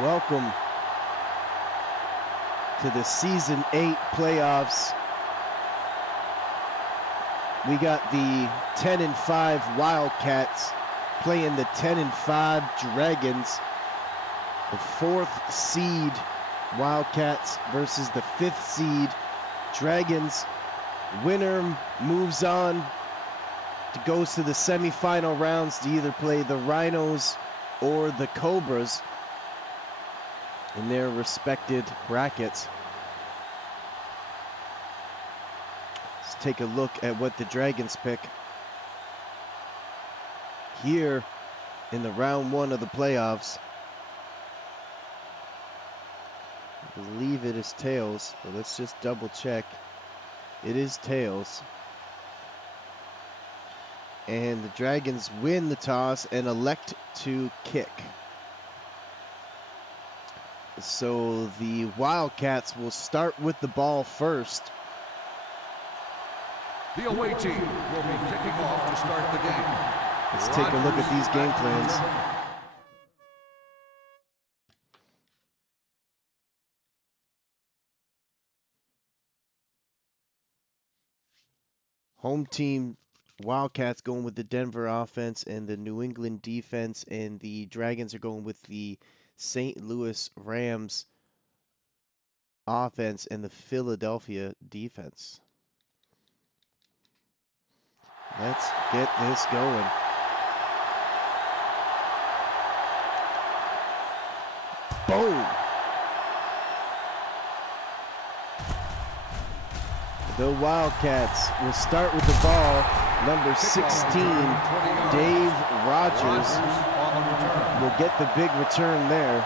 Welcome to the Season 8 playoffs. We got the 10-5 Wildcats playing the 10-5 Dragons. The 4th seed Wildcats versus the 5th seed Dragons. Winner moves on to goes to the semifinal rounds to either play the Rhinos or the Cobras in their respected brackets. Let's take a look at what the Dragons pick. Here in the round 1 of the playoffs, I believe it is tails, but let's just double check. It is tails. And the Dragons win the toss and elect to kick. So the Wildcats will start with the ball first. The away team will be kicking off to start the game. Let's take a look at these game plans. Home team Wildcats going with the Denver offense and the New England defense, and the Dragons are going with the St. Louis Rams offense and the Philadelphia defense. Let's get this going. Boom! The Wildcats will start with the ball. Number 16, Dave Rogers, will get the big return there.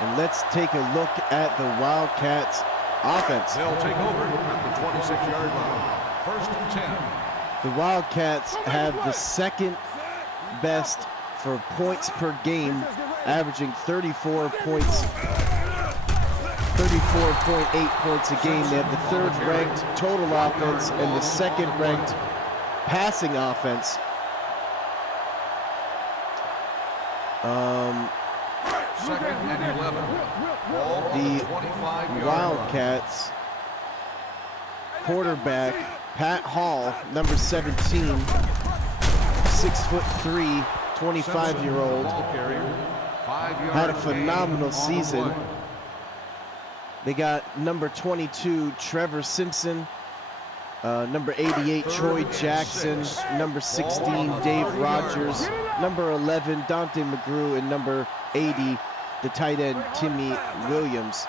And let's take a look at the Wildcats offense. They'll take over at the 26-yard line. First and 10. The Wildcats have the second best for points per game, averaging 34.8 points a game. They have the third ranked total offense and the second ranked passing offense. Second and 11. Ball on the 25-yard Wildcats quarterback Pat Hall, number 17, 6'3", 25-year-old, had a phenomenal season. They got number 22, Trevor Simpson, number 88, Troy Jackson, number 16, Dave Rogers, number 11, Dante McGrew, and number 80, the tight end, Timmy Williams.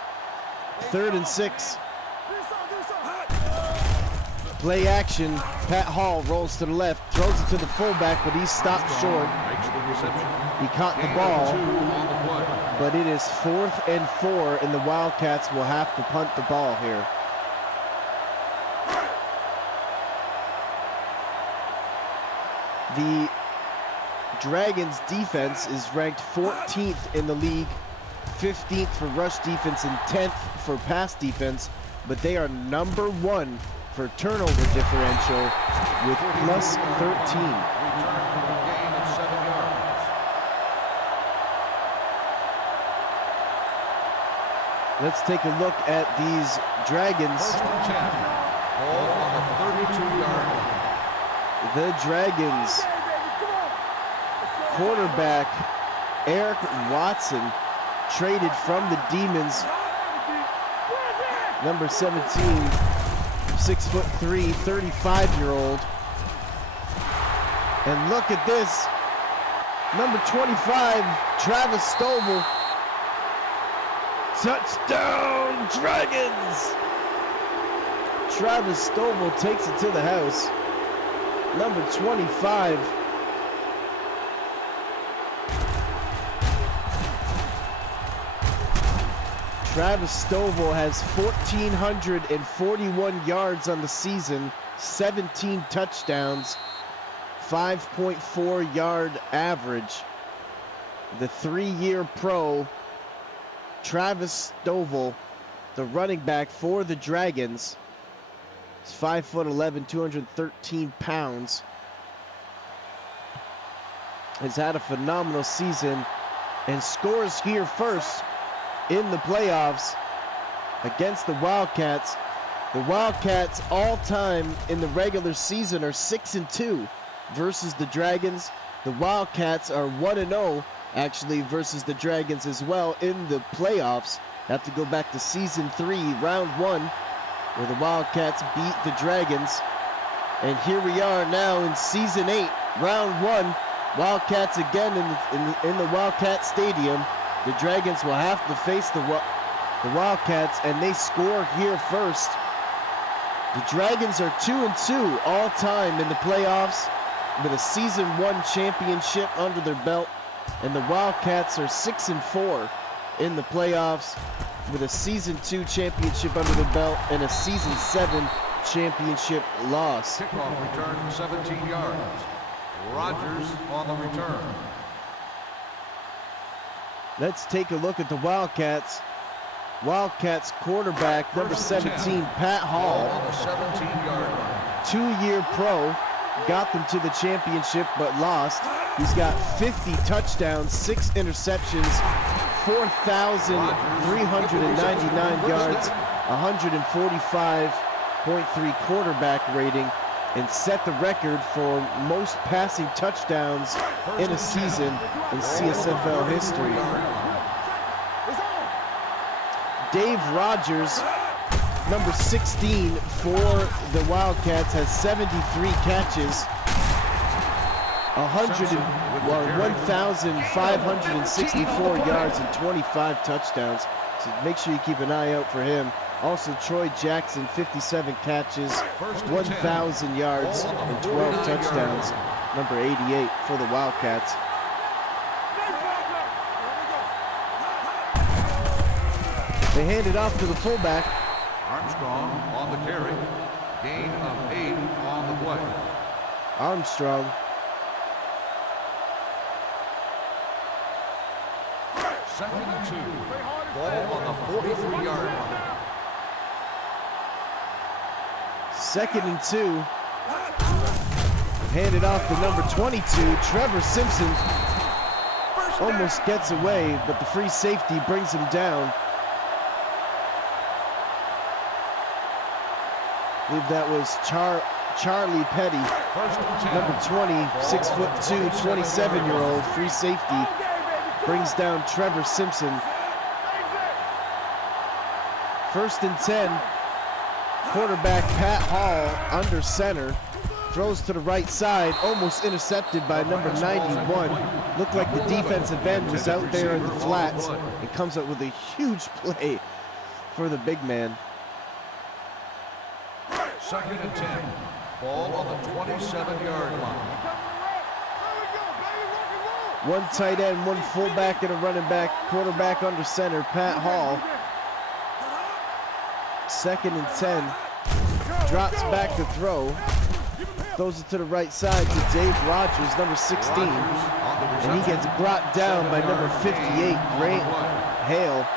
3rd and 6. Play action. Pat Hall rolls to the left, throws it to the fullback, but he's stopped short. He caught the ball, but it is 4th and 4, and the Wildcats will have to punt the ball here. The Dragons defense is ranked 14th in the league, 15th for rush defense and 10th for pass defense, but they are number 1 for turnover differential with plus 13. Let's take a look at these Dragons. Ball on the 32-yard line. The Dragons quarterback Eric Watson traded from the Demons. Number 17, 6'3", 35-year-old. And look at this. Number 25, Travis Stovall. Touchdown, Dragons! Travis Stovall takes it to the house. Number 25. Travis Stovall has 1,441 yards on the season, 17 touchdowns, 5.4 yard average. The 3-year pro, Travis Stovall, the running back for the Dragons, is 5'11", 213 pounds. Has had a phenomenal season. and scores here first in the playoffs against the Wildcats. The Wildcats all-time in the regular season are 6-2 versus the Dragons. The Wildcats are 1-0 actually versus the Dragons as well in the playoffs. Have to go back to season 3, round 1, where the Wildcats beat the Dragons. And here we are now in season 8, round 1. Wildcats again in the Wildcat Stadium. The Dragons will have to face the Wildcats, and they score here first. The Dragons are 2-2 all time in the playoffs with a season 1 championship under their belt, and the Wildcats are 6-4 in the playoffs with a season 2 championship under their belt and a season 7 championship loss. Kickoff return 17 yards. Rogers on the return. Let's take a look at the Wildcats. Wildcats quarterback number 17, Pat Hall, On the 17-yard line. 2-year pro, got them to the championship but lost. He's got 50 touchdowns, 6 interceptions, 4,399 yards, 145.3 quarterback rating, and set the record for most passing touchdowns in a season in CSFL history. Dave Rogers, number 16 for the Wildcats, has 73 catches, 1,564 yards and 25 touchdowns. So make sure you keep an eye out for him. Also, Troy Jackson, 57 catches, 1,000 yards and 12 touchdowns. Number 88 for the Wildcats. They hand it off to the fullback. Armstrong on the carry. Gain of 8 on the play. Armstrong. Second and 2. Ball on the 43-yard line. Second and 2. Handed off to number 22, Trevor Simpson. Almost gets away, but the free safety brings him down. I believe that was Charlie Petty, number 20, 6'2", 27-year-old free safety, brings down Trevor Simpson. First and 10. Quarterback Pat Hall under center. Throws to the right side, almost intercepted by number 91. Looked like the defensive end was out there in the flats. It comes up with a huge play for the big man. Second and 10. Ball on the 27-yard line. One tight end, one fullback, and a running back. Quarterback under center, Pat Hall. Second and 10. Drops back to throw. Throws it to the right side to Dave Rogers, number 16. And he gets brought down by number 58, Grant Hale.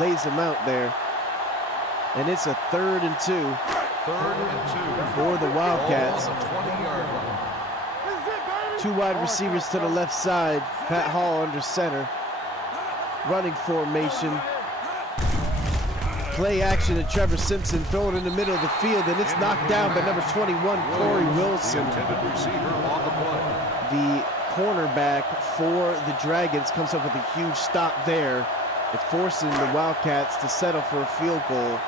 Lays him out there. And it's a 3rd and 2 for the Wildcats. 20-yard line. 2 wide receivers to the left side. Pat Hall under center. Running formation. Play action to Trevor Simpson. Throw it in the middle of the field, and it's knocked down by number 21, Corey Wilson. The cornerback for the Dragons comes up with a huge stop there. It forcing the Wildcats to settle for a field goal.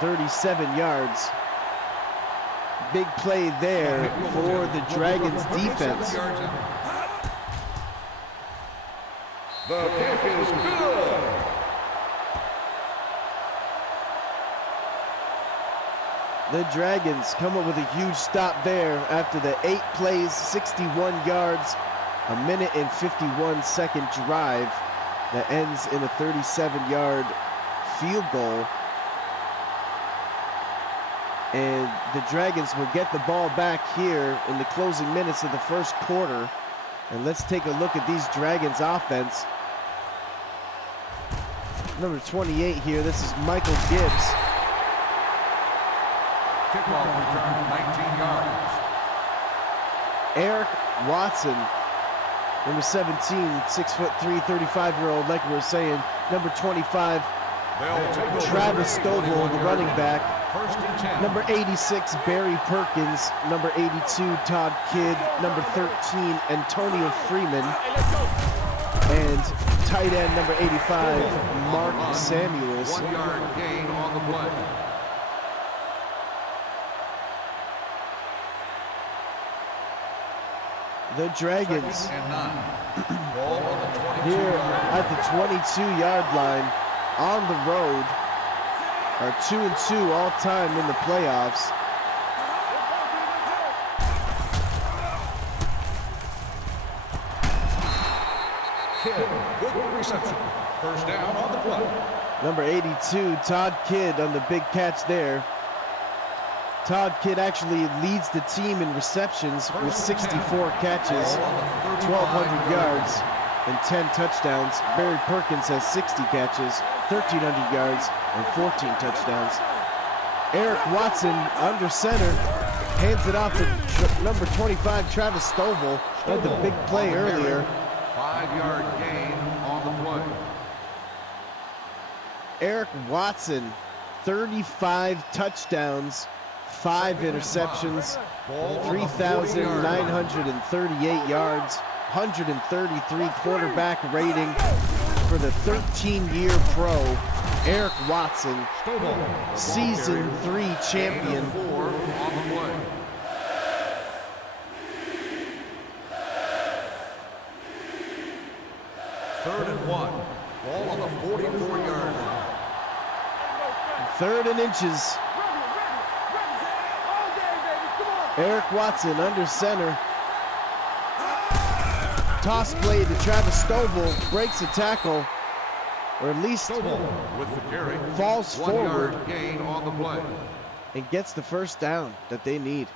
37 yards. Big play there for the Dragons defense. The kick is good. The Dragons come up with a huge stop there after the 8 plays, 61 yards, a minute and 51-second drive that ends in a 37-yard field goal. And the Dragons will get the ball back here in the closing minutes of the first quarter. And let's take a look at these Dragons offense. Number 28 here, this is Michael Gibbs. Kickoff return 19 yards. Eric Watson, Number 17, 6'3", 35-year-old, like we were saying. Number 25, Travis Stovall, the running back. Number 86, Barry Perkins. Number 82, Todd Kidd. Number 13, Antonio Freeman. And tight end number 85, Mark Samuels. 1 yard gain on the play. The Dragons And 9. Ball on the 22 here yard at the 22-yard line on the road are 2-2 all time in the playoffs. Kidd with the reception. First down on the play. Number 82, Todd Kidd on the big catch there. Todd Kidd actually leads the team in receptions with 64 catches, 1,200 yards, and 10 touchdowns. Barry Perkins has 60 catches, 1,300 yards, and 14 touchdowns. Eric Watson under center hands it off to number 25, Travis Stovall. Had the big play earlier. 5-yard gain on the play. Eric Watson, 35 touchdowns, 5 interceptions, 3,938 yards, 133 quarterback rating for the 13-year pro, Eric Watson, season 3 champion. 4 on the play. Third and 1. Ball on the 44-yard line. 3rd and inches. Eric Watson under center. Toss play to Travis Stovall, breaks a tackle, or at least With the carry. falls 1 forward yard gain on the play. and gets the first down that they need.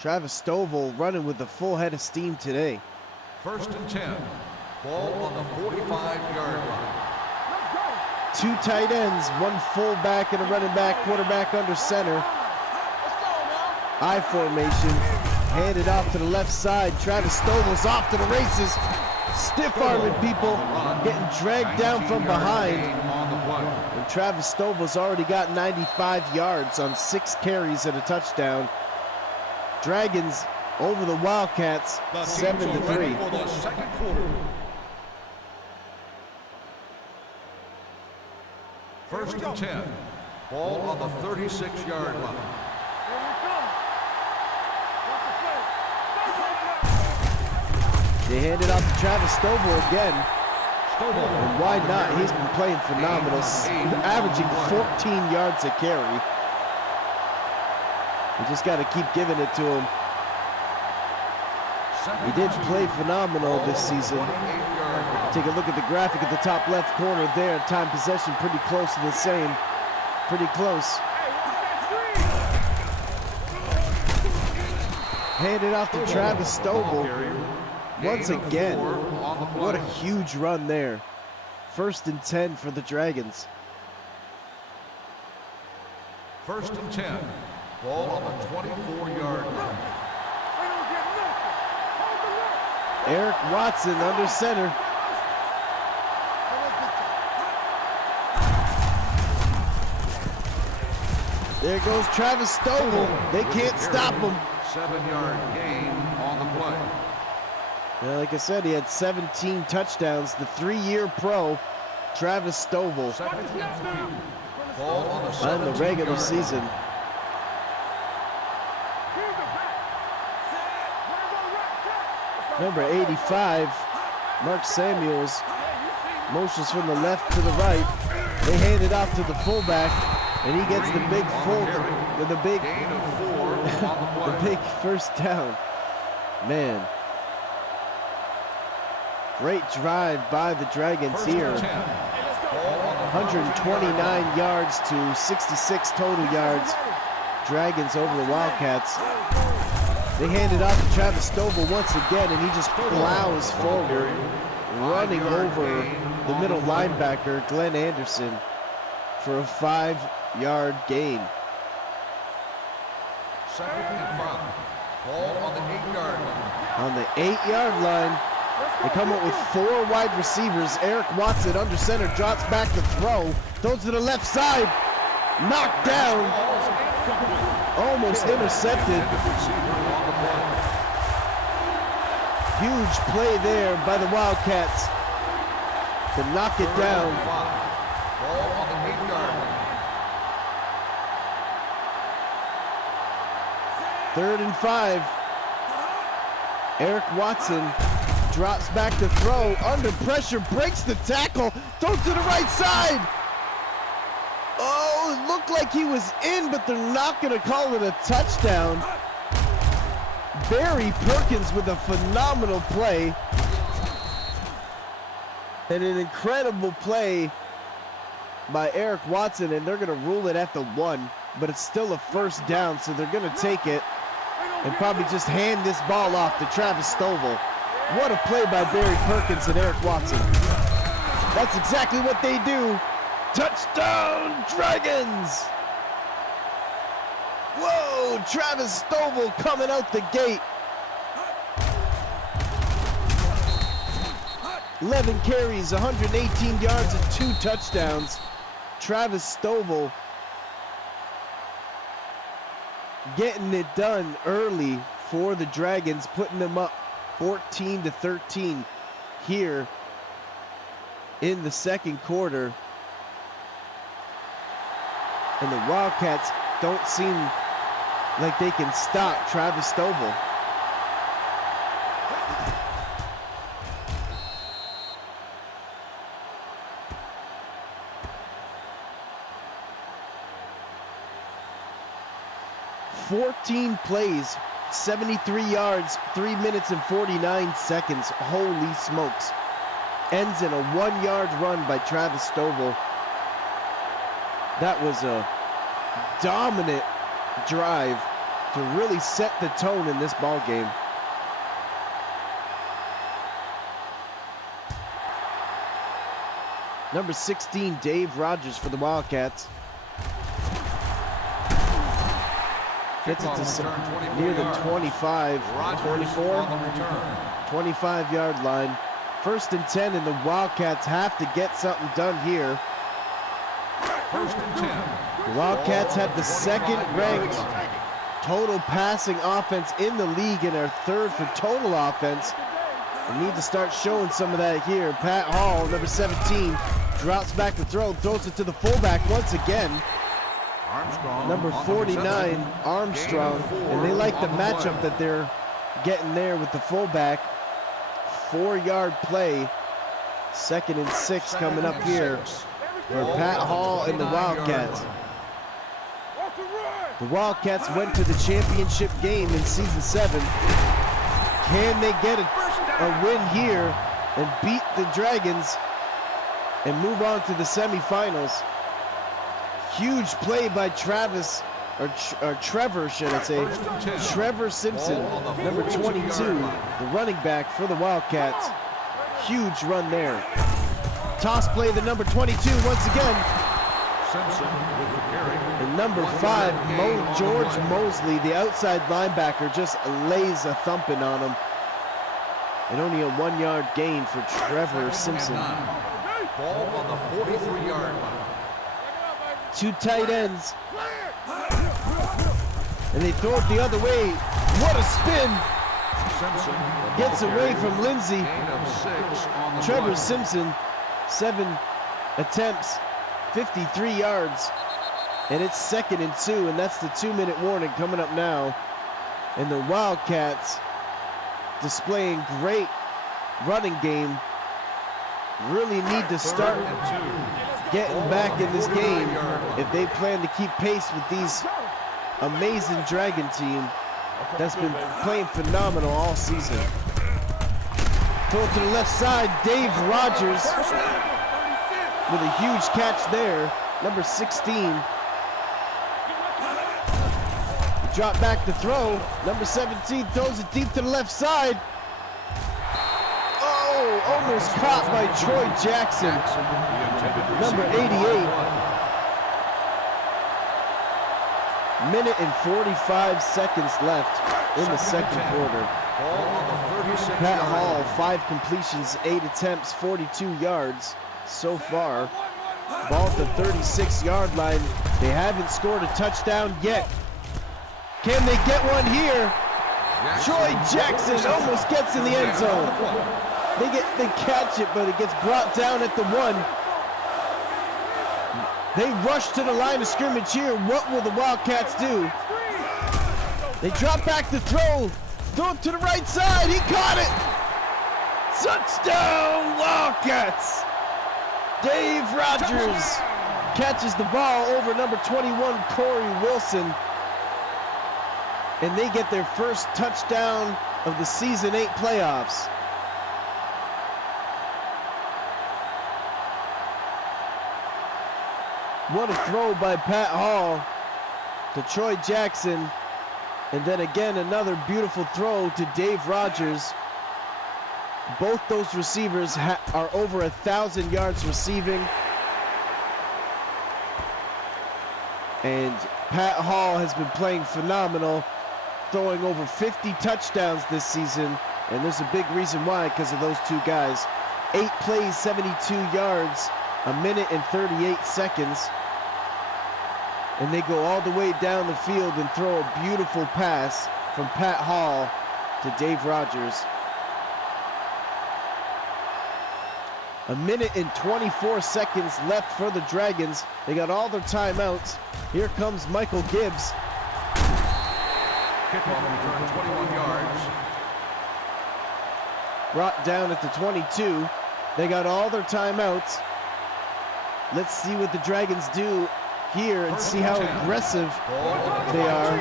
Travis Stovall running with a full head of steam today. First and 10. Ball on the 45-yard line. 2 tight ends, 1 fullback and a running back, quarterback under center. I formation, handed off to the left side. Travis Stovall's off to the races. Stiff arming people, getting dragged down from 19-yard behind. gain on the play. And Travis Stovall's already got 95 yards on 6 carries and a touchdown. Dragons over the Wildcats, The teams are ready 7-3. for the second quarter. First and 10. Ball on the 36-yard line. They hand it off to Travis Stovall again. Stovall. And why not? He's been playing phenomenal, averaging 14 yards a carry. You just got to keep giving it to him. He did play phenomenal this season. Take a look at the graphic at the top left corner there. Time possession pretty close to the same. Pretty close. Handed off to Travis Stovall. Once again, what a huge run there. First and 10 for the Dragons. First and 10. Ball on the 24-yard line. Eric Watson under center. There goes Travis Stovall. They can't stop him. 7-yard gain on the play. Like I said, he had 17 touchdowns. The 3-year pro, Travis Stovall, Second and 3. Ball on the on the regular 17-yard season. line. Number 85, Mark Samuels, motions from the left to the right. They hand it off to the fullback, and he gets the big the big, Gain of 4 on the the play. big first down. Man, great drive by the Dragons First here. and 10. Ball on the 129 yards to 66 total yards. Dragons over the Wildcats. They hand it off to Travis Stovall once again, and he just plows forward, running over the middle linebacker, Glenn Anderson, for a 5-yard gain. Second and 5. Ball on the 8-yard line. On the 8-yard line, They come up with 4 wide receivers. Eric Watson under center, drops back to throw. Throws to the left side. Knocked down. Almost intercepted. Huge play there by the Wildcats to knock it down. Ball on the 8-yard line. 3rd and 5. Eric Watson drops back to throw. Under pressure, breaks the tackle. Throws to the right side. Oh, it looked like he was in, but they're not going to call it a touchdown. Barry Perkins with a phenomenal play. And an incredible play by Eric Watson, and they're going to rule it at the 1, but it's still a 1st down, so they're going to take it and probably just hand this ball off to Travis Stovall. What a play by Barry Perkins and Eric Watson. That's exactly what they do. Touchdown, Dragons! Whoa, Travis Stovall coming out the gate. 11 carries, 118 yards, and 2 touchdowns. Travis Stovall getting it done early for the Dragons, putting them up 14-13 here in the 2nd quarter. And the Wildcats don't seem like they can stop Travis Stovall. "14 plays, 73 yards, 3 minutes and 49 seconds. Holy smokes. Ends in a 1-yard run by Travis Stovall. That was a dominant drive to really set the tone in this ball game. Number 16, Dave Rogers for the Wildcats. Gets it to near the 25, 24, 25-yard line. 1st and 10, and the Wildcats have to get something done here. 1st and 10. The Wildcats had the 2nd-ranked total passing offense in the league and are 3rd for total offense. We need to start showing some of that here. Pat Hall, number 17, drops back to throw, throws it to the fullback once again. Armstrong, Number 49, Armstrong, and they like the matchup that they're getting there with the fullback. 4-yard play. 2nd and 6 coming up here for Pat Hall and the Wildcats. The Wildcats went to the championship game in season 7. Can they get a win here and beat the Dragons and move on to the semifinals? Huge play by Travis, or Trevor, should I say. Trevor Simpson, number 22, the running back for the Wildcats. Huge run there. Toss play the number 22 once again. Simpson with the carry. And number 5, George Mosley, the outside linebacker, just lays a thumping on him. And only a 1-yard gain for Trevor Simpson. Ball on the 43-yard line. 2 tight ends. And they throw it the other way. What a spin. Simpson Gets away from Lindsey. Gain of 6 on the Trevor play. Simpson, 7 attempts, 53 yards. And it's 2nd and 2, and that's the 2-minute warning coming up now. And the Wildcats displaying great running game. Really need to start getting back in this game if they plan to keep pace with these amazing Dragon team that's been playing phenomenal all season. Throw it to the left side, Dave Rogers with a huge catch there, number 16. Drop back to throw, number 17 throws it deep to the left side. Oh, almost caught by Troy Jackson, number 88. Minute and 45 seconds left in the 2nd quarter. Ball on the 36-yard Pat Hall, line. 5 completions, 8 attempts, 42 yards so far. Ball at the 36-yard line. They haven't scored a touchdown yet. Can they get one here? Troy Jackson almost gets in the end zone. They catch it, but it gets brought down at the 1. They rush to the line of scrimmage here. What will the Wildcats do? They drop back to throw. Throw it to the right side. He caught it. Touchdown, Wildcats. Dave Rogers catches the ball over number 21, Corey Wilson. And they get their first touchdown of the Season 8 playoffs. What a throw by Pat Hall to Troy Jackson. And then again, another beautiful throw to Dave Rogers. Both those receivers are over 1,000 yards receiving. And Pat Hall has been playing phenomenal, throwing over 50 touchdowns this season. And there's a big reason why, because of those two guys. 8 plays, 72 yards, 1 minute and 38 seconds. And they go all the way down the field and throw a beautiful pass from Pat Hall to Dave Rogers. 1 minute and 24 seconds left for the Dragons. They got all their timeouts. Here comes Michael Gibbs. Kickoff return 21 yards. Brought down at the 22. They got all their timeouts. Let's see what the Dragons do here and see how aggressive they are.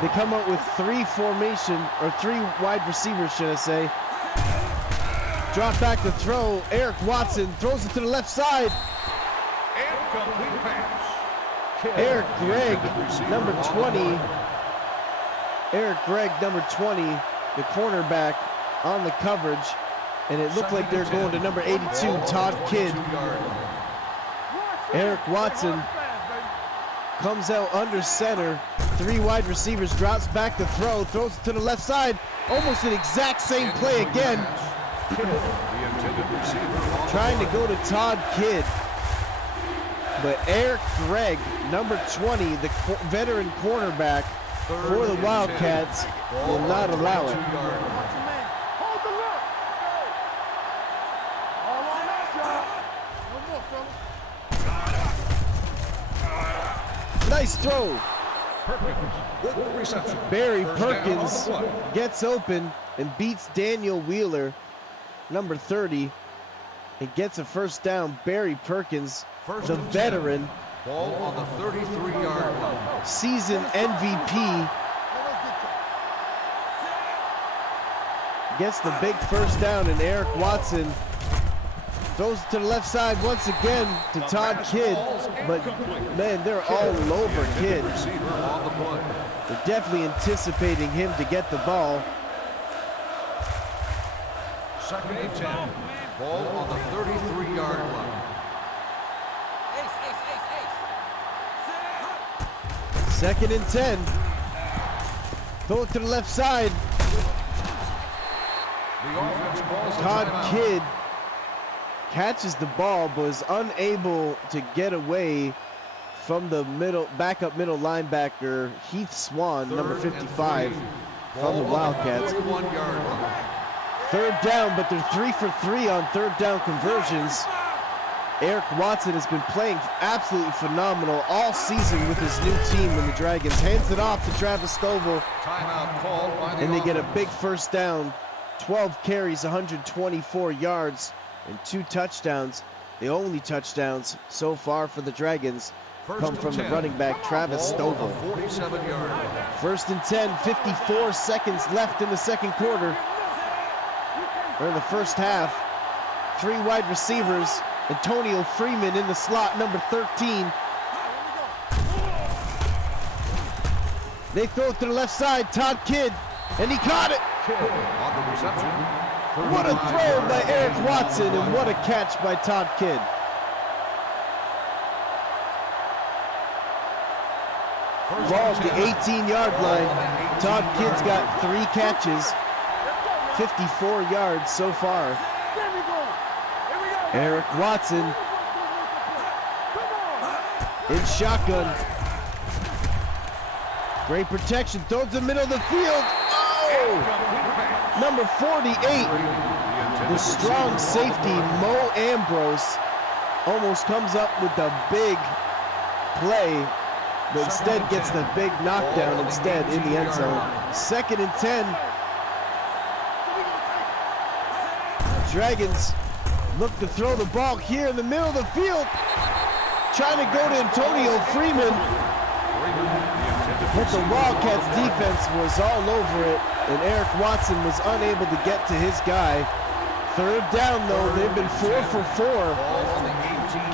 They come out with 3 formation, or 3 wide receivers, should I say. Drop back to throw. Eric Watson throws it to the left side. Incomplete pass. Eric Gregg, number 20. Eric Gregg, number 20, the cornerback on the coverage. And it looked like they're going to number 82, Todd Kidd. Eric Watson comes out under center. 3 wide receivers, drops back to throw, throws it to the left side. Almost an exact same play again. Trying to go to Todd Kidd. But Eric Gregg, number 20, the veteran cornerback for the Wildcats, will not allow it. Nice throw. Barry Perkins gets open and beats Daniel Wheeler, number 30. He gets a first down. Barry Perkins, the veteran, Ball on the 33-yard line. season MVP, gets the big first down, and Eric Watson throws it to the left side once again to Todd Kidd. But man, they're all over Kidd. They're definitely anticipating him to get the ball. 2nd and 10. Ball on the 33-yard line. 2nd and 10. Throw it to the left side. The offense calls a Todd timeout. Kidd catches the ball, but is unable to get away from the backup middle linebacker Heath Swan, number 55, from the Wildcats. 41-yard line. 3rd down, but they're 3 for 3 on 3rd down conversions. Eric Watson has been playing absolutely phenomenal all season with his new team, and the Dragons hands it off to Travis Stovall, Timeout called by the and they get a offense. big first down. 12 carries, 124 yards, and 2 touchdowns. The only touchdowns so far for the Dragons come from the running back Travis Ball on Stovall. the 47-yard line. 1st and 10, 54 seconds left in the 2nd quarter. Or in the first half. 3 wide receivers. Antonio Freeman in the slot, number 13. They throw it to the left side, Todd Kidd, and he caught it. On the reception. What a throw by Eric Watson, and what a catch by Todd Kidd. Ball at the 18-yard line. Todd Kidd's got 3 catches 54 yards so far. Eric Watson in shotgun. Great protection, throws the middle of the field. Oh! Number 48, the strong safety, Mo Ambrose, almost comes up with the big play, but instead gets the big knockdown instead in the end zone. 2nd and 10. Dragons look to throw the ball here in the middle of the field. Trying to go to Antonio Freeman. But the Wildcats defense was all over it, and Eric Watson was unable to get to his guy. 3rd down though, they've been 4 for 4.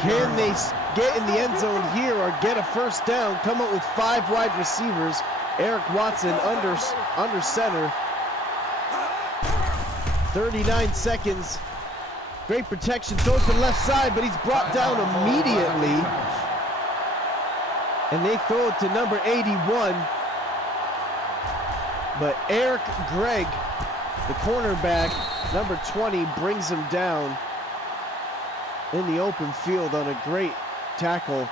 Can they get in the end zone here or get a 1st down? Come up with 5 wide receivers. Eric Watson under center. 39 seconds. Great protection, throws to the left side, but he's brought down immediately. And they throw it to number 81. But Eric Gregg, the cornerback, number 20, brings him down in the open field on a great tackle.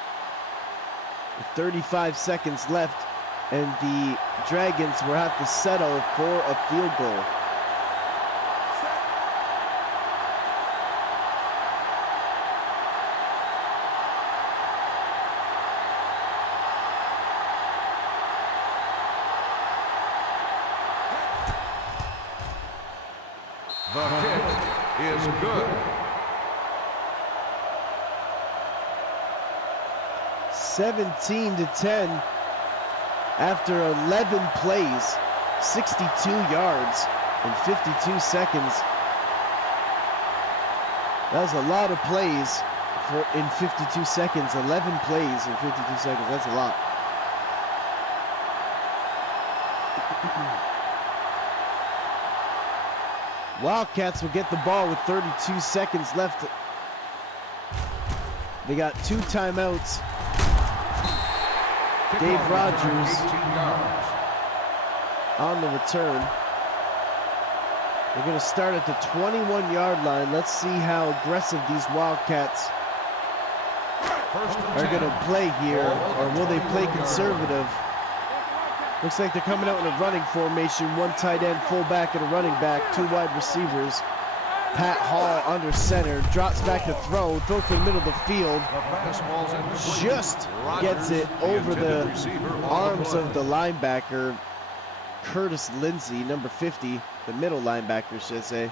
With 35 seconds left, and the Dragons will have to settle for a field goal. The kick is good. 17-10 after 11 plays, 62 yards in 52 seconds. That's a lot of plays in 52 seconds. 11 plays in 52 seconds. That's a lot. Wildcats will get the ball with 32 seconds left. They got 2 timeouts. Dave Rogers on the return. They're going to start at the 21-yard line. Let's see how aggressive these Wildcats are going to play here, or will they play conservative? Looks like they're coming out in a running formation. 1 tight end, fullback, and a running back. 2 wide receivers. Pat Hall under center, drops back to throw to the middle of the field. Just gets it over the arms of the linebacker, Curtis Lindsey, number 50, the middle linebacker, should I say.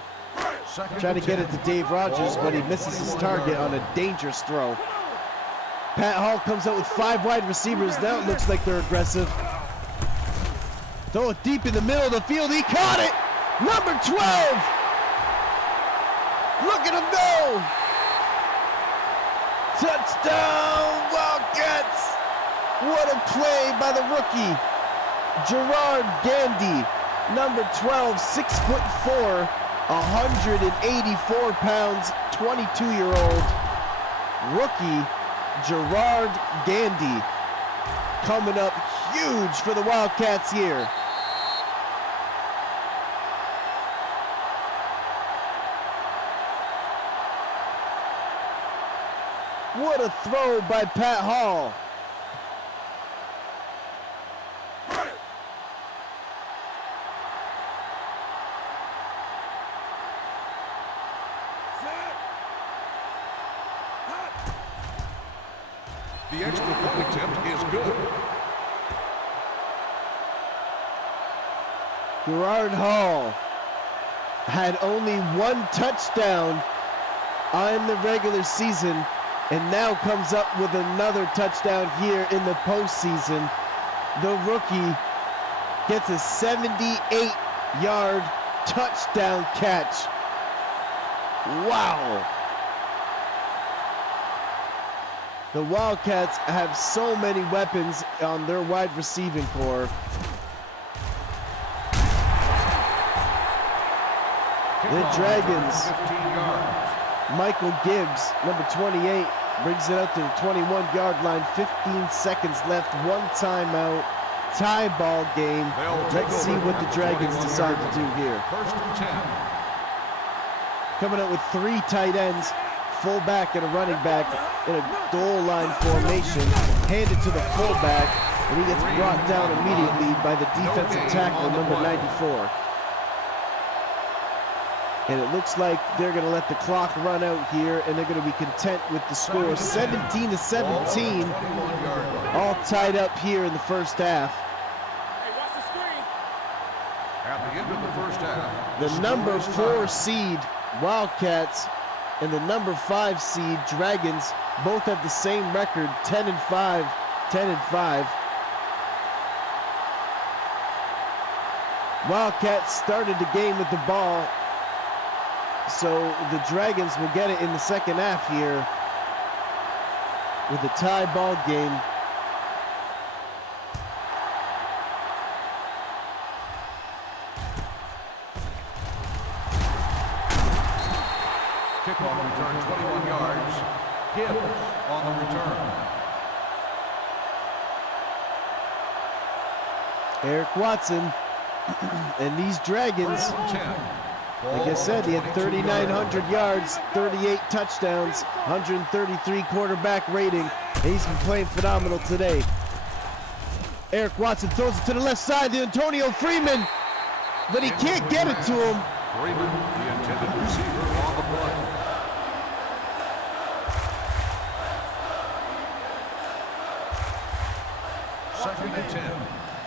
Trying to get it to Dave Rogers, but he misses his target on a dangerous throw. Pat Hall comes out with 5 wide receivers. Now it looks like they're aggressive. Throw it deep in the middle of the field. He caught it. Number 12. Look at him go. Touchdown, Wildcats. What a play by the rookie. Gerard Gandy, number 12, 6'4", 184 pounds, 22-year-old rookie Gerard Gandy coming up huge for the Wildcats here. What a throw by Pat Hall. The extra point attempt is good. Gerard Hall had only 1 touchdown on the regular season, and now comes up with another touchdown here in the postseason. The rookie gets a 78-yard touchdown catch. Wow. The Wildcats have so many weapons on their wide receiving core. The Dragons, Michael Gibbs, number 28, brings it up to the 21-yard line. 15 seconds left, 1 timeout. tie ball game. Let's see what the Dragons decide to do here. First and 10. Coming up with 3 tight ends, fullback and a running back in a goal line formation. Handed to the fullback, and he gets brought down immediately by the defensive tackle, number 94. And it looks like they're going to let the clock run out here, and they're going to be content with the score. 17-17, all tied up here in the first half. Hey, watch the screen. At the end of the first half, The number 4 seed Wildcats and the number 5 seed Dragons both have the same record, 10-5, 10-5. Wildcats started the game with the ball, so the Dragons will get it in the second half here with a tie ball game. kickoff return 21 yards. Gibbs on the return. Eric Watson and these Dragons, First and 10. like I said, he had 3,900 yards, 38 touchdowns, 133 quarterback rating, and he's been playing phenomenal today. Eric Watson throws it to the left side to Antonio Freeman, but he can't get it to him. Freeman, the intended receiver, on the play. Second and 10.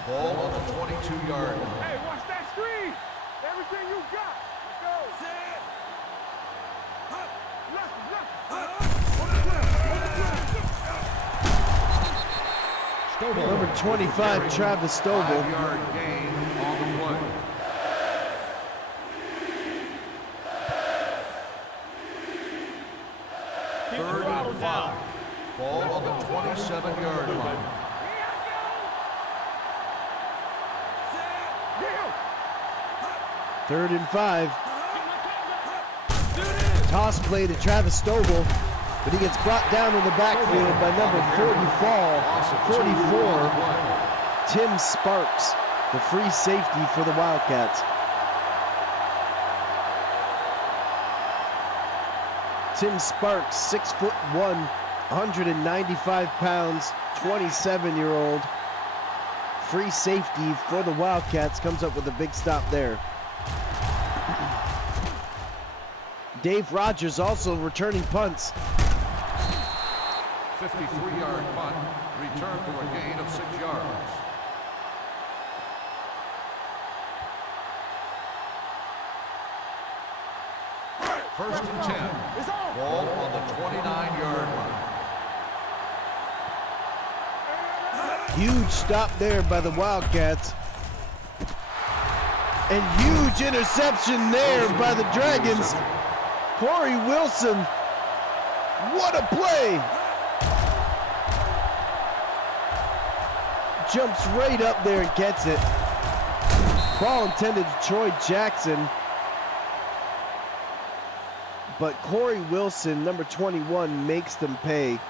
Ball on the 22-yard line. Hey, watch that screen. Everything you got. Let's go. Stovall. Number 25, Travis Stovall. 5-yard gain on the play. Third and 5. Ball on the 27-yard line. Third and 5. Toss play to Travis Stovall, but he gets brought down in the backfield by number 44, Tim Sparks, the free safety for the Wildcats. Tim Sparks, 6'1", 195 pounds, 27-year-old, free safety for the Wildcats, comes up with a big stop there. Dave Rogers also returning punts. 53-yard punt, return for a gain of 6 yards. First and 10. Ball on the 29-yard line. Huge stop there by the Wildcats. And huge interception there by the Dragons. Corey Wilson, what a play! Jumps right up there and gets it. Ball intended to Troy Jackson. But Corey Wilson, number 21, makes them pay.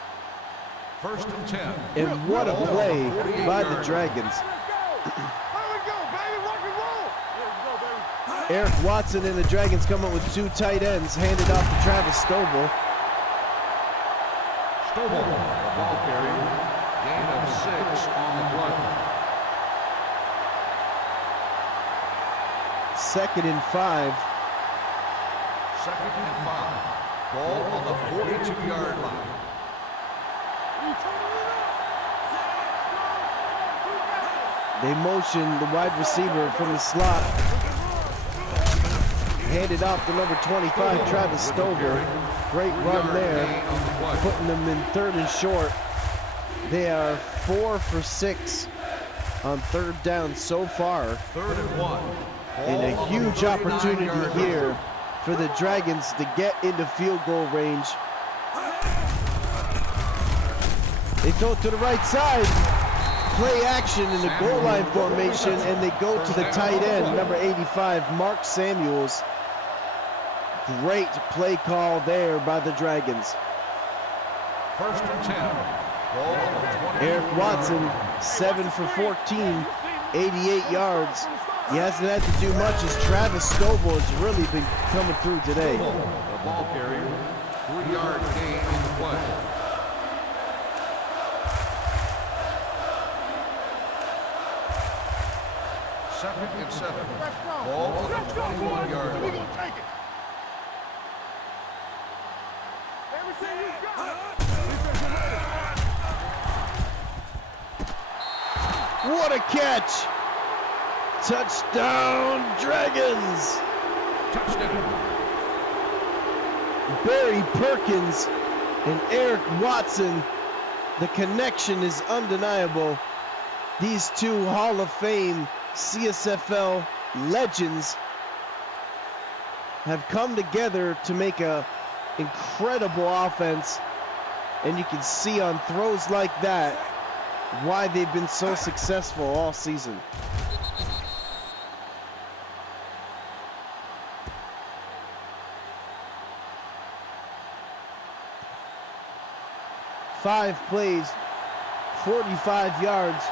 First and 10. And what a play by the Dragons. Eric Watson and the Dragons come up with 2 tight ends, handed off to Travis Stovall. Stovall, the ball carrier. Gain of 6 on the play. Second and 5. Second and 5. Ball on the 42-yard line. They motion the wide receiver from the slot. Handed off to number 25, Travis Stovall. Great run there, putting them in third and short. They are 4 for 6 on third down so far. Third and 1. And a huge opportunity here for the Dragons to get into field goal range. They throw it to the right side. Play action in the goal line formation, and they go to the tight end, number 85, Mark Samuels. Great play call there by the Dragons. First and 10. Ball on the 20. Eric Watson, 7 for 14, 88 yards. He hasn't had to do much as Travis Stovall has really been coming through today. The ball carrier, 3-yard gain in the play. Second and 7. Ball on the 21-yard line. Take it. Everything you got. What a catch! Touchdown, Dragons! Touchdown. Barry Perkins and Eric Watson. The connection is undeniable. These two Hall of Fame CSFL legends have come together to make a incredible offense, and you can see on throws like that why they've been so successful all season. Five plays, 45 yards,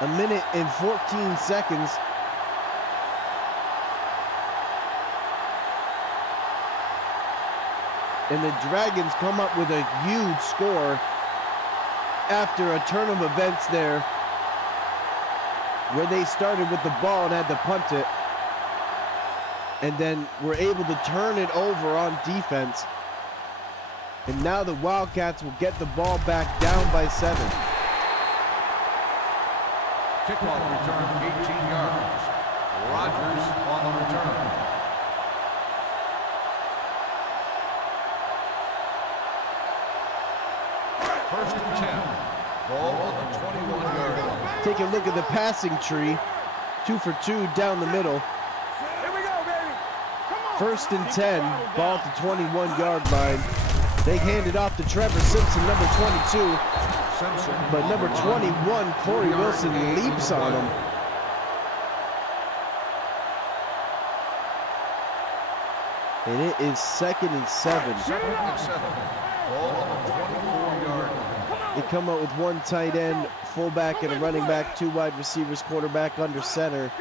a minute and 14 seconds. And the Dragons come up with a huge score after a turn of events there where they started with the ball and had to punt it, and then were able to turn it over on defense. And now the Wildcats will get the ball back down by 7. Kickoff return, 18 yards. Rodgers on the return. First and 10. Ball on the 21-yard line. Take a look at the passing tree. 2 for 2 down the middle. Here we go, baby. Come on. First and 10, ball at the 21-yard line. They hand it off to Trevor Simpson, number 22. Simpson. But number 21, Corey Wilson, leaps on him. And it is 2nd and 7. Second and 7. Ball on the 24-yard line. They come out with one tight end, fullback, and a running back, 2 wide receivers, quarterback under center.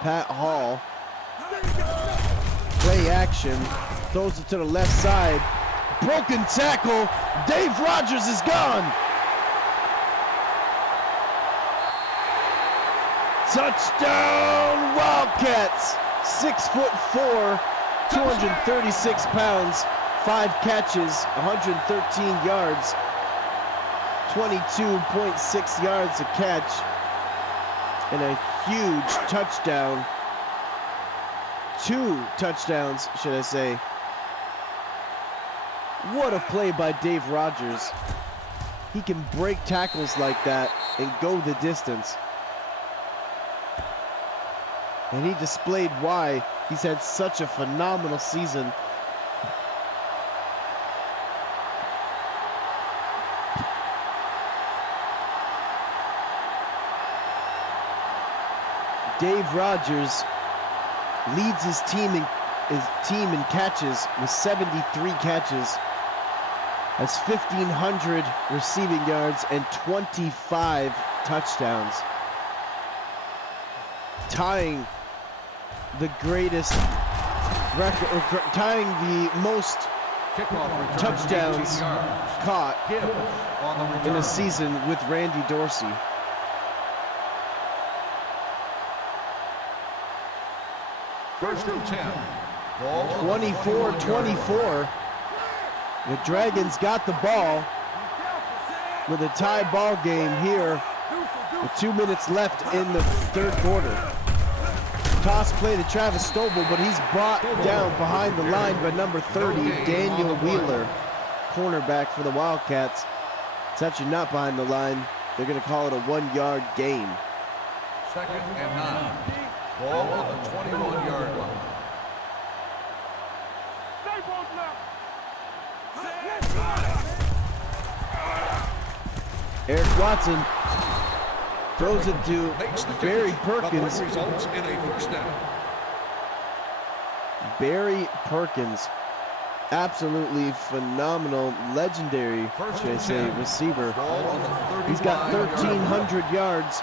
Pat Hall. Play action. Throws it to the left side. Broken tackle. Dave Rodgers is gone. Touchdown, Wildcats. 6'4", 236 pounds, 5 catches, 113 yards, 22.6 yards a catch, and a huge touchdown. 2 touchdowns, should I say. What a play by Dave Rodgers. He can break tackles like that and go the distance. And he displayed why he's had such a phenomenal season. Dave Rodgers leads his team in catches with 73 catches. Has 1,500 receiving yards and 25 touchdowns. Tying the greatest record, or tying the most touchdowns caught in a season with Randy Dorsey. First and 10. 24-24. The Dragons got the ball with a tie ball game here with 2 minutes left in the 3rd quarter. Toss play to Travis Stovall, but he's brought down behind the line by number 30, Daniel Wheeler, cornerback for the Wildcats. It's actually not behind the line. They're going to call it a 1-yard gain. 2nd and 9. Ball on the 21-yard line. Eric Watson throws it to Barry Perkins. Results in a first down. Barry Perkins, absolutely phenomenal, legendary, should I say, receiver. He's got 1,300 yards,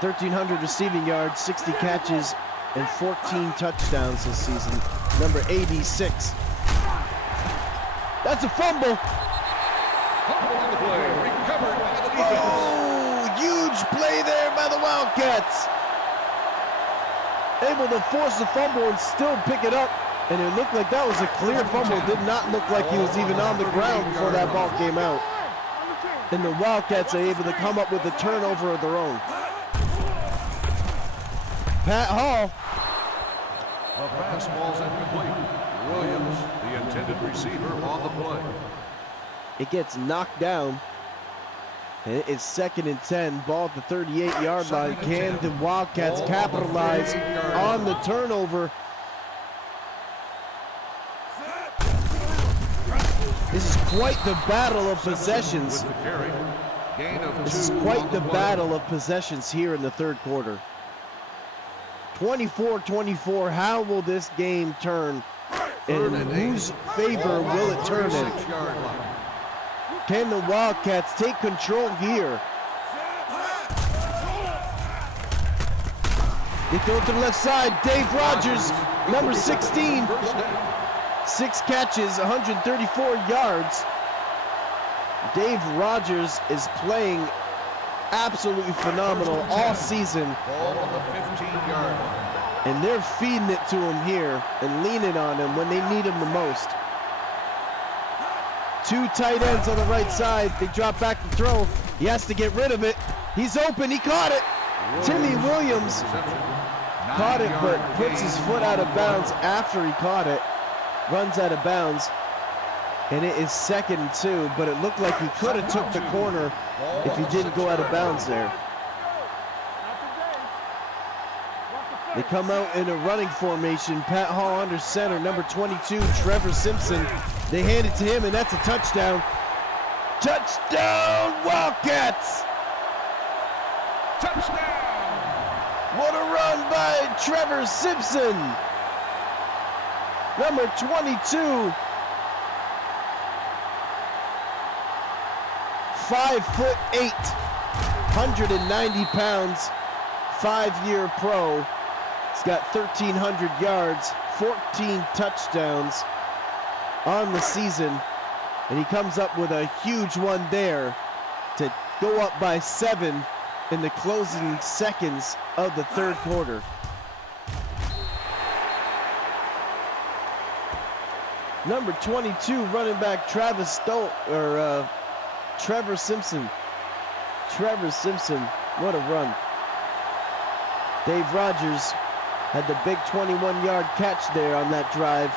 1,300 receiving yards, 60 catches, and 14 touchdowns this season. Number 86. That's a fumble. Fumble on the play, recovered by the defense. Oh, huge play there by the Wildcats. Able to force the fumble and still pick it up. And it looked like that was a clear fumble. Did not look like he was even on the ground before that ball came out. And the Wildcats are able to come up with a turnover of their own. Pat Hall. The pass ball's incomplete. Williams, the intended receiver, on the play. It gets knocked down. And it is 2nd and 10. Ball at the 38-yard line. Can the Wildcats capitalize on the turnover? This is quite the battle of possessions. This is quite the battle of possessions here in the third quarter. 24-24, how will this game turn? And in whose favor will it turn in? Can the Wildcats take control here? They throw it to the left side. Dave Rogers, number 16. 6 catches, 134 yards. Dave Rogers is playing absolutely phenomenal all season. Ball on the 15-yard line. And they're feeding it to him here and leaning on him when they need him the most. 2 tight ends on the right side. They drop back to throw. He has to get rid of it. He's open. He caught it. Timmy Williams caught it, but puts his foot out of bounds after he caught it. Runs out of bounds. And it is 2nd and 2, but it looked like he could have took the corner if he didn't go out of bounds there. They come out in a running formation. Pat Hall under center, number 22, Trevor Simpson. They hand it to him, and that's a touchdown. Touchdown, Wildcats! Touchdown! What a run by Trevor Simpson. Number 22. 5'8", 190 pounds, 5-year pro. He's got 1,300 yards, 14 touchdowns on the season, and he comes up with a huge one there to go up by 7 in the closing seconds of the third quarter. Number 22, running back Trevor Simpson. Trevor Simpson, what a run. Dave Rogers had the big 21-yard catch there on that drive,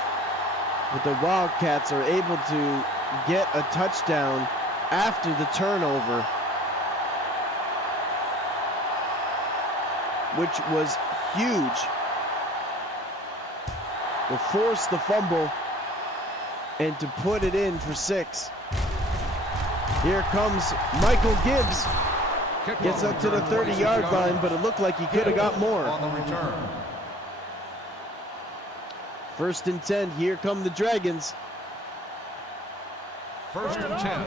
but the Wildcats are able to get a touchdown after the turnover, which was huge. To force the fumble and to put it in for 6. Here comes Michael Gibbs. Gets up to the 30-yard line, but it looked like he could have got more. On the return. 1st and 10. Here come the Dragons. 1st and 10.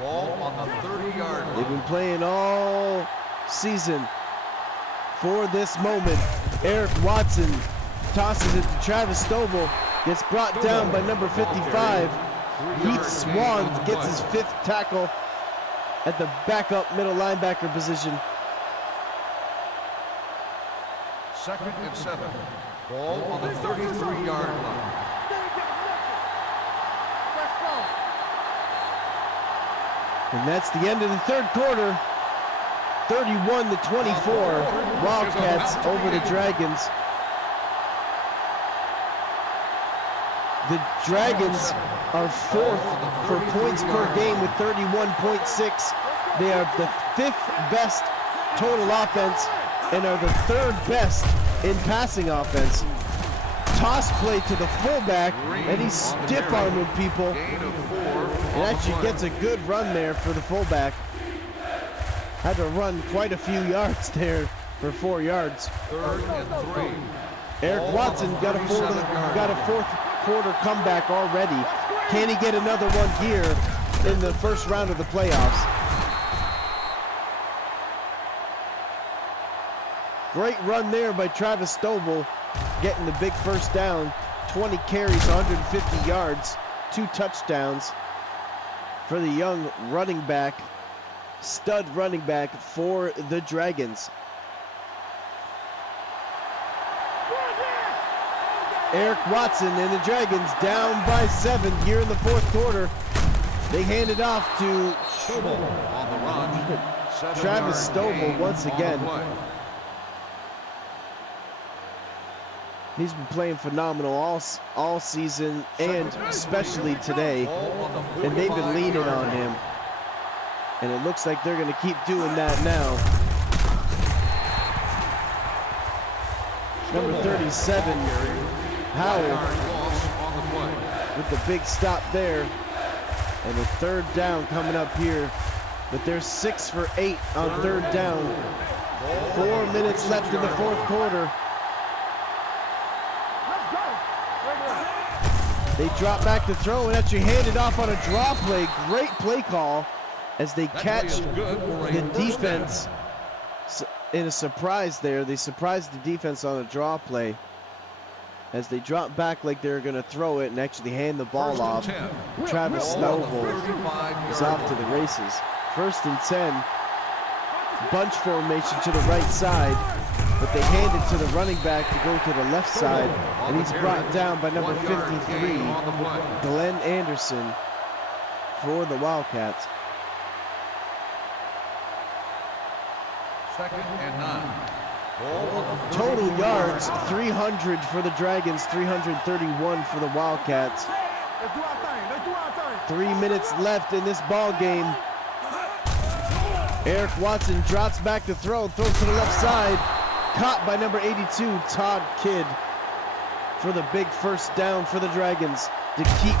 Ball on the 30-yard line. They've been playing all season for this moment. Eric Watson tosses it to Travis Stovall. Gets brought down by number 55. Heath Swan gets his 5th tackle at the backup middle linebacker position. 2nd and 7. Ball on the 33-yard line. And that's the end of the third quarter. 31-24. Wildcats over the Dragons. The Dragons are 4th for points per game with 31.6. They are the 5th best total offense and are the 3rd best in passing offense. Toss play to the fullback, and he's stiff-arming people. And actually gets a good run there for the fullback. Had to run quite a few yards there for 4 yards. 3rd and 3. Eric Watson got a 4th quarter comeback already. Can he get another one here in the first round of the playoffs? Great run there by Travis Stovall, getting the big first down. 20 carries, 150 yards, 2 touchdowns for the young running back, stud running back for the Dragons. Eric Watson and the Dragons down by 7 here in the fourth quarter. They hand it off to Travis Stovall once again. He's been playing phenomenal all season and especially today. And they've been leaning on him. And it looks like they're going to keep doing that now. Number 37, Howard, with the big stop there. And a third down coming up here. But they're 6 for 8 on third down. 4 minutes left in the fourth quarter. They drop back to throw and actually hand it off on a draw play. Great play call as they catch the defense in a surprise there. They surprised the defense on a draw play as they drop back like they're going to throw it and actually hand the ball off. Travis Stovall is off to the races. 1st and 10. Bunch formation to the right side, but they hand it to the running back to go to the left side, and he's brought down by number 53, Glenn Anderson, for the Wildcats. 2nd and 9. Total yards, 300 for the Dragons, 331 for the Wildcats. 3 minutes left in this ball game. Eric Watson drops back to throw, throws to the left side. Caught by number 82, Todd Kidd, for the big first down for the Dragons to keep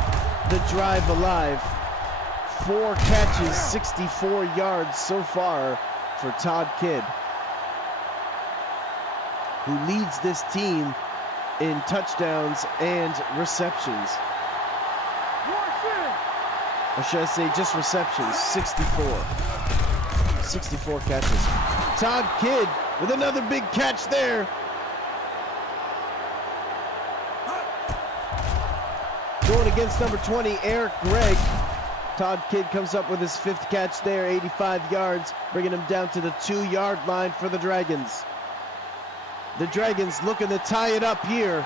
the drive alive. 4 catches, 64 yards so far for Todd Kidd, who leads this team in touchdowns and receptions. Or should I say just receptions, 64. 64 catches. Todd Kidd with another big catch there. Going against number 20, Eric Gregg. Todd Kidd comes up with his 5th catch there, 85 yards, bringing him down to the 2-yard line for the Dragons. The Dragons looking to tie it up here.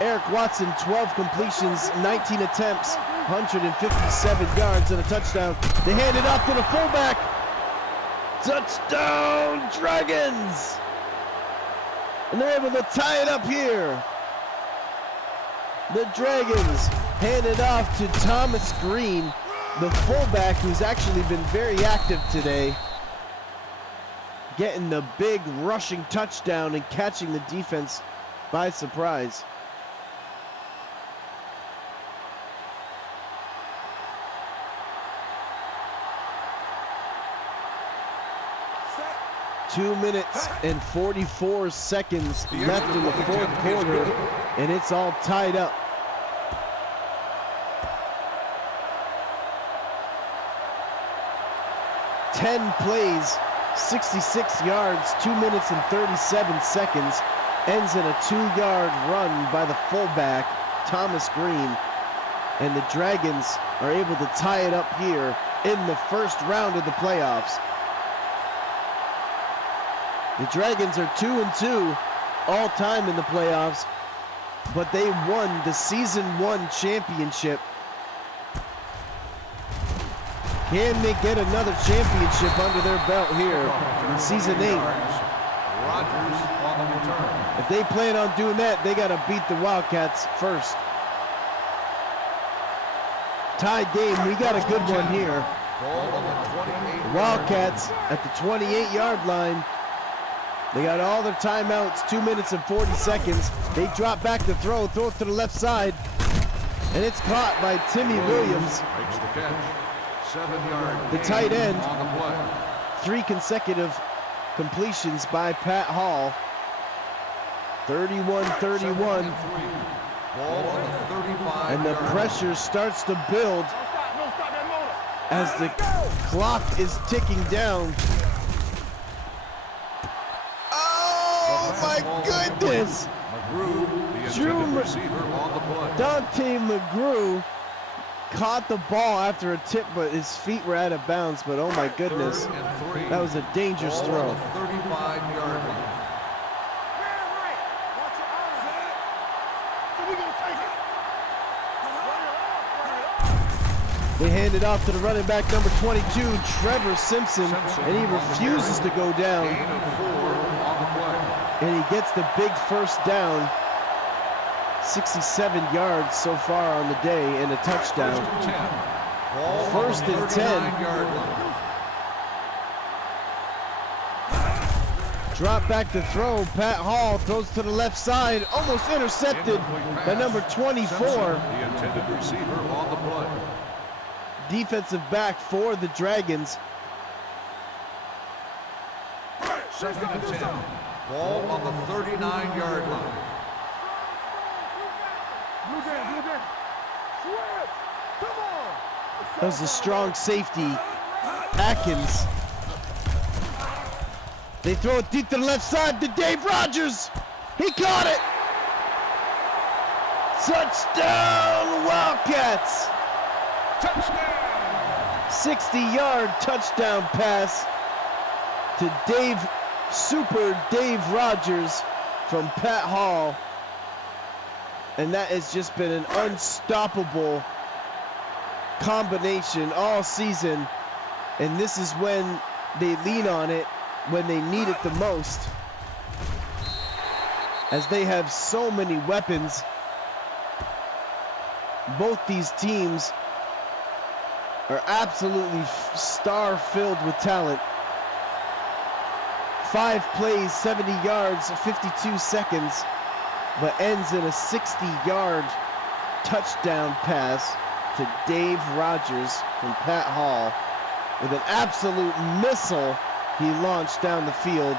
Eric Watson, 12 completions, 19 attempts, 157 yards and a touchdown. They hand it off to the fullback. Touchdown, Dragons! And they're able to tie it up here. The Dragons hand it off to Thomas Green, the fullback, who's actually been very active today, getting the big rushing touchdown and catching the defense by surprise. Two minutes and 44 seconds left in the fourth quarter, and it's all tied up. Ten plays, 66 yards, 2 minutes and 37 seconds. Ends in a 2-yard run by the fullback, Thomas Green. And the Dragons are able to tie it up here in the first round of the playoffs. The Dragons are 2-2 all time in the playoffs, but they won the Season 1 championship. Can they get another championship under their belt here in Season 8? Rodgers on the return. If they plan on doing that, they got to beat the Wildcats first. Tied game, we got a good one here. The Wildcats at the 28-yard line. They got all their timeouts, 2 minutes and 40 seconds. They drop back to throw it to the left side, and it's caught by Timmy Williams. Makes the catch. 7-yard The tight end. on the play. 3 consecutive completions by Pat Hall. 31-31. Ball on the 35. And the pressure starts to build No stop that motor. as the clock is ticking down. Oh my goodness! McGrew, the Drew intended receiver, on the play. Dante McGrew caught the ball after a tip, but his feet were out of bounds. But oh my goodness, 3rd and 3. that was a dangerous Ball throw. on the 35-yard line. Man right. Watch your eyes. So we gonna take it. They hand it off to the running back, number 22, Trevor Simpson, and he refuses to go down. Gain of 4 on the play. And he gets the big first down. 67 yards so far on the day and a touchdown. 1st and 10. Ball First on the and 10. 39-yard line. Drop back to throw. Pat Hall throws to the left side, almost intercepted by number 24. The intended receiver on the play. Defensive back for the Dragons. 2nd and 10. Ball on the 39-yard line. Blue game. Switch. Come on. That was a strong safety, Atkins. They throw it deep to the left side to Dave Rogers. He caught it. Touchdown, Wildcats. Touchdown! 60-yard touchdown pass to Super Dave Rogers from Pat Hall. And that has just been an unstoppable combination all season. And this is when they lean on it, when they need it the most. As they have so many weapons. Both these teams are absolutely star-filled with talent. 5 plays, 70 yards, 52 seconds, but ends in a 60-yard touchdown pass to Dave Rogers from Pat Hall with an absolute missile he launched down the field.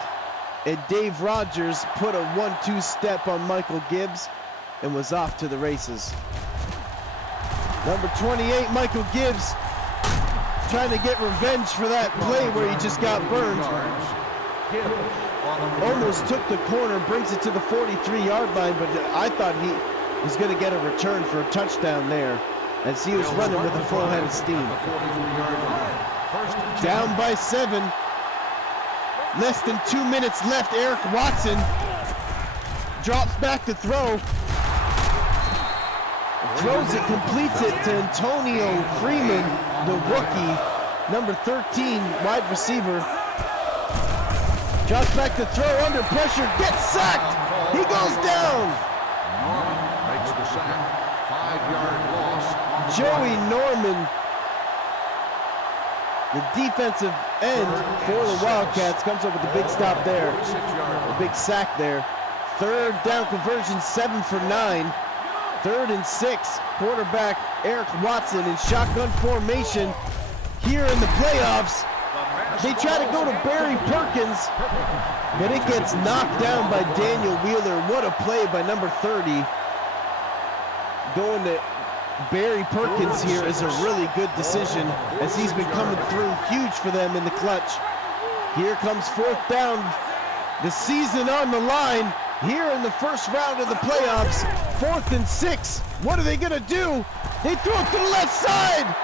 And Dave Rogers put a 1-2 step on Michael Gibbs and was off to the races. Number 28, Michael Gibbs, trying to get revenge for that play where he just got burned. Almost took the corner, brings it to the 43-yard line, but I thought he was going to get a return for a touchdown there as he was running with a full head of steam. Down by 7. Less than 2 minutes left. Eric Watson drops back to throw. Throws it, completes it to Antonio Freeman, the rookie, number 13, wide receiver. Drops back to throw, under pressure, gets sacked. He goes down. Norman makes the sack. 5-yard loss. Joey Norman, the defensive end for the Wildcats, comes up with a big stop there. A big sack there. 3rd down conversion, 7 for 9. 3rd and 6. Quarterback Eric Watson in shotgun formation here in the playoffs. They try to go to Barry Perkins, but it gets knocked down by Daniel Wheeler. What a play by number 30. Going to Barry Perkins here is a really good decision as he's been coming through huge for them in the clutch. Here comes 4th down. The season on the line here in the first round of the playoffs. 4th and 6. What are they going to do? They throw it to the left side.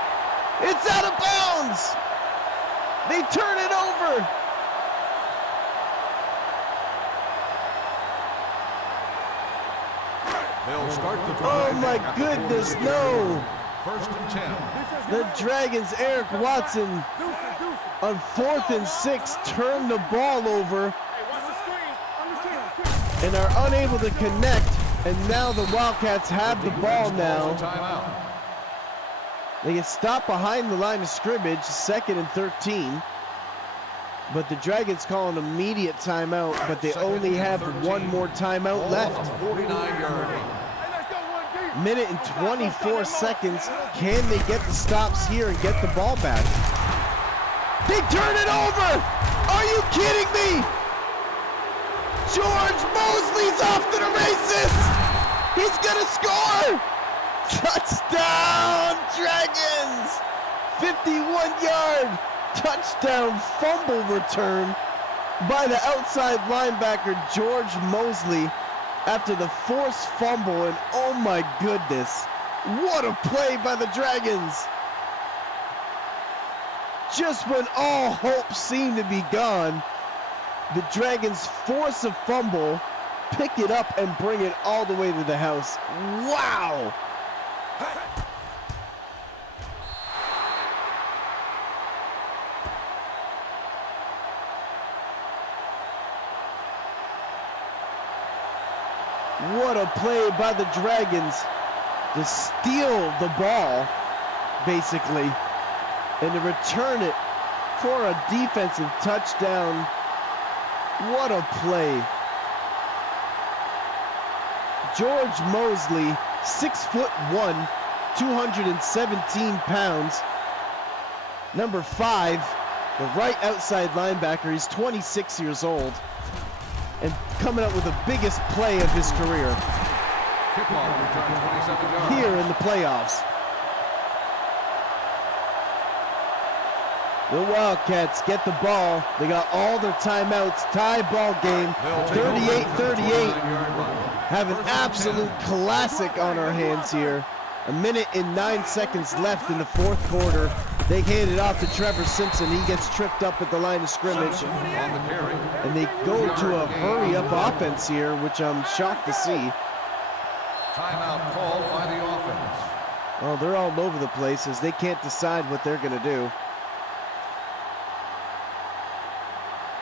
It's out of bounds. They turn it over. They'll start the Oh drive my at the goodness, 40. no. 1st and 10. The Dragons, Eric Watson, on 4th and 6, turn the ball over Hey, watch the screen. Understand. and are unable to connect. And now the Wildcats have the ball now. Timeout. They get stopped behind the line of scrimmage, 2nd and 13. But the Dragons call an immediate timeout, but they only have 1 more timeout left. 49-yard line. Hey, let's go 1 deep. Minute and 24 seconds. Can they get the stops here and get the ball back? They turn it over! Are you kidding me? George Mosley's off to the races! He's gonna score! Touchdown, Dragons! 51-yard touchdown fumble return by the outside linebacker, George Mosley, after the forced fumble, and oh my goodness, what a play by the Dragons! Just when all hope seemed to be gone, the Dragons force a fumble, pick it up, and bring it all the way to the house. Wow! What a play by the Dragons to steal the ball, basically, and to return it for a defensive touchdown. What a play. George Mosley, 6'1", 217 pounds. Number 5, the right outside linebacker. He's 26 years old and coming up with the biggest play of his career here in the playoffs. The Wildcats get the ball. They got all their timeouts. Tie ball game, 38-38. Have an absolute classic on our hands here. 1 minute and 9 seconds left in the fourth quarter. They hand it off to Trevor Simpson. He gets tripped up at the line of scrimmage. And they go to a hurry-up offense here, which I'm shocked to see. Timeout called by the offense. Well, they're all over the place as they can't decide what they're going to do.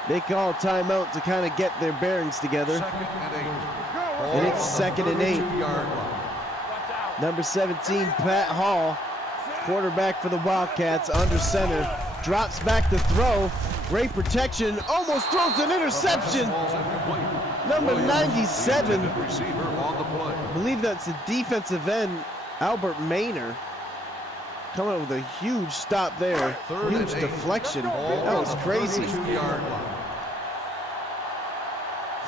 They call timeout to kind of get their bearings together. And it's 2nd and 8. Number 17, Pat Hall, quarterback for the Wildcats, under center, drops back to throw. Great protection, almost throws an interception. Number 97, I believe that's the defensive end, Albert Maynor, coming up with a huge stop there. Huge deflection. That was crazy.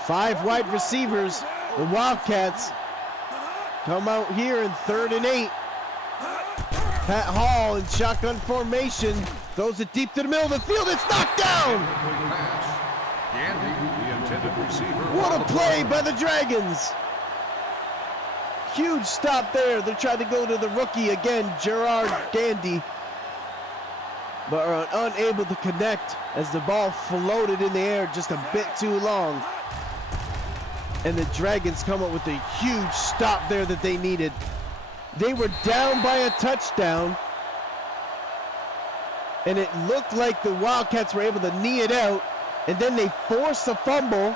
5 wide receivers. The Wildcats come out here in 3rd and 8. Pat Hall in shotgun formation. Throws it deep to the middle of the field. It's knocked down. What a play by the Dragons. Huge stop there. They're trying to go to the rookie again, Gerard Gandy, but are unable to connect as the ball floated in the air just a bit too long. And the Dragons come up with a huge stop there that they needed. They were down by a touchdown, and it looked like the Wildcats were able to knee it out, and then they force a fumble,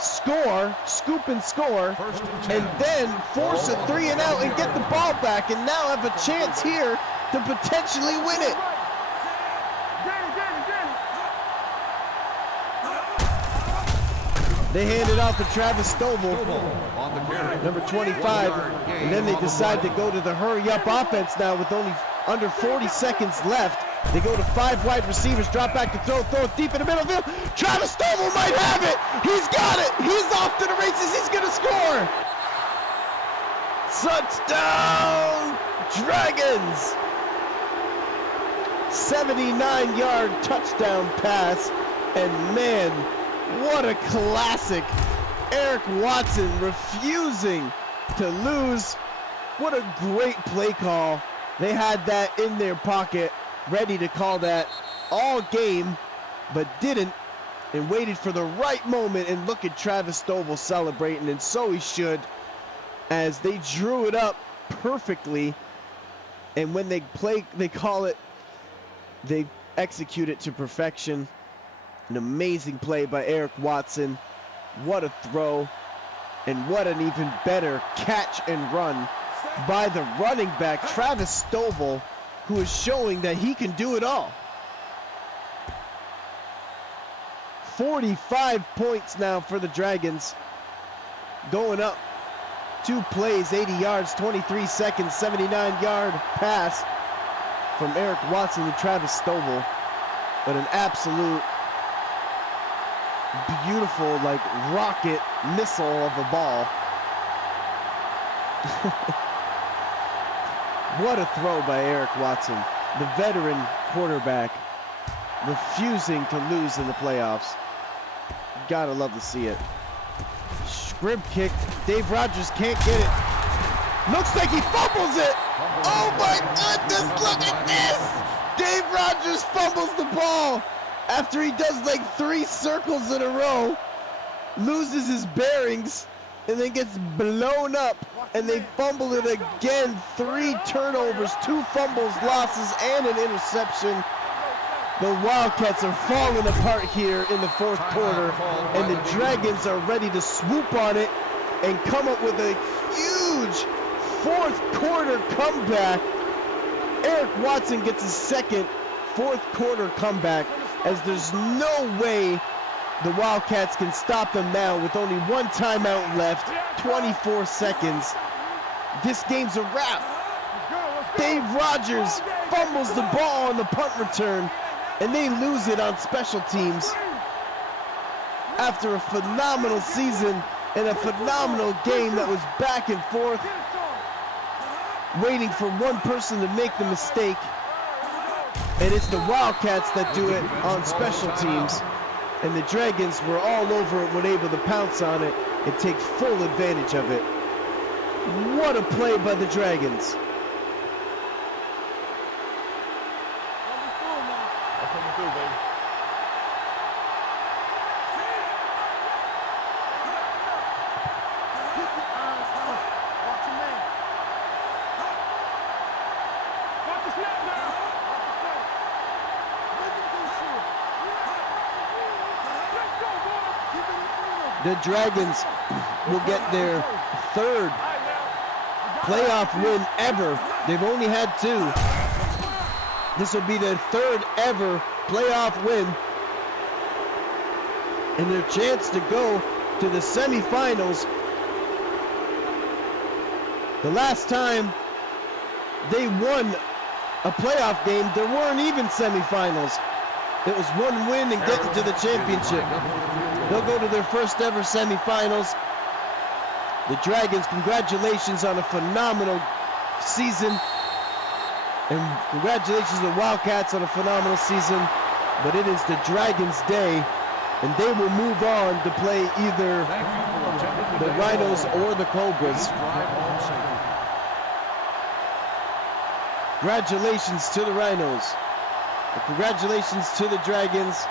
score, scoop and score, and then force a 3 and out and get the ball back, and now have a chance here to potentially win it. They hand it off to Travis Stovall, number 25, and then they decide to go to the hurry-up offense now with only under 40 seconds left. They go to 5 wide receivers, drop back to throw it deep in the middle of the field. Travis Stovall might have it. He's got it. He's off to the races. He's going to score. Touchdown, Dragons. 79-yard touchdown pass, and man, what a classic. Eric Watson refusing to lose. What a great play call. They had that in their pocket, ready to call that all game, but didn't, and waited for the right moment. And look at Travis Stovall celebrating, and so he should, as they drew it up perfectly. And when they call it, they execute it to perfection. An amazing play by Eric Watson. What a throw, and what an even better catch and run by the running back, Travis Stovall, who is showing that he can do it all. 45 points now for the Dragons. Going up 2 plays, 80 yards, 23 seconds, 79-yard pass from Eric Watson to Travis Stovall. But an absolute beautiful, like, rocket missile of a ball. What a throw by Eric Watson, the veteran quarterback, refusing to lose in the playoffs. Gotta love to see it. Scrib kick. Dave Rogers can't get it. Looks like he fumbles it. Oh my goodness, look at this. Dave Rogers fumbles the ball after he does like 3 circles in a row, loses his bearings, and then gets blown up, and they fumble it again. 3 turnovers, 2 fumbles, losses, and an interception. The Wildcats are falling apart here in the 4th quarter, and the Dragons are ready to swoop on it and come up with a huge 4th quarter comeback. Eric Watson gets his second 4th quarter comeback, as there's no way the Wildcats can stop them now with only 1 timeout left, 24 seconds. This game's a wrap. Dave Rogers fumbles the ball on the punt return, and they lose it on special teams. After a phenomenal season and a phenomenal game that was back and forth, waiting for one person to make the mistake, and it's the Wildcats that do it on special teams, and the Dragons were all over it when able to pounce on it and take full advantage of it. What a play by the Dragons. The Dragons will get their 3rd playoff win ever. They've only had 2. This will be their 3rd ever playoff win, and their chance to go to the semifinals. The last time they won a playoff game, there weren't even semifinals. It was 1 win and getting to the championship. They'll go to their 1st ever semifinals. The Dragons, congratulations on a phenomenal season. And congratulations to the Wildcats on a phenomenal season. But it is the Dragons' day, and they will move on to play either the Rhinos or the Cobras. Congratulations to the Rhinos. And congratulations to the Dragons.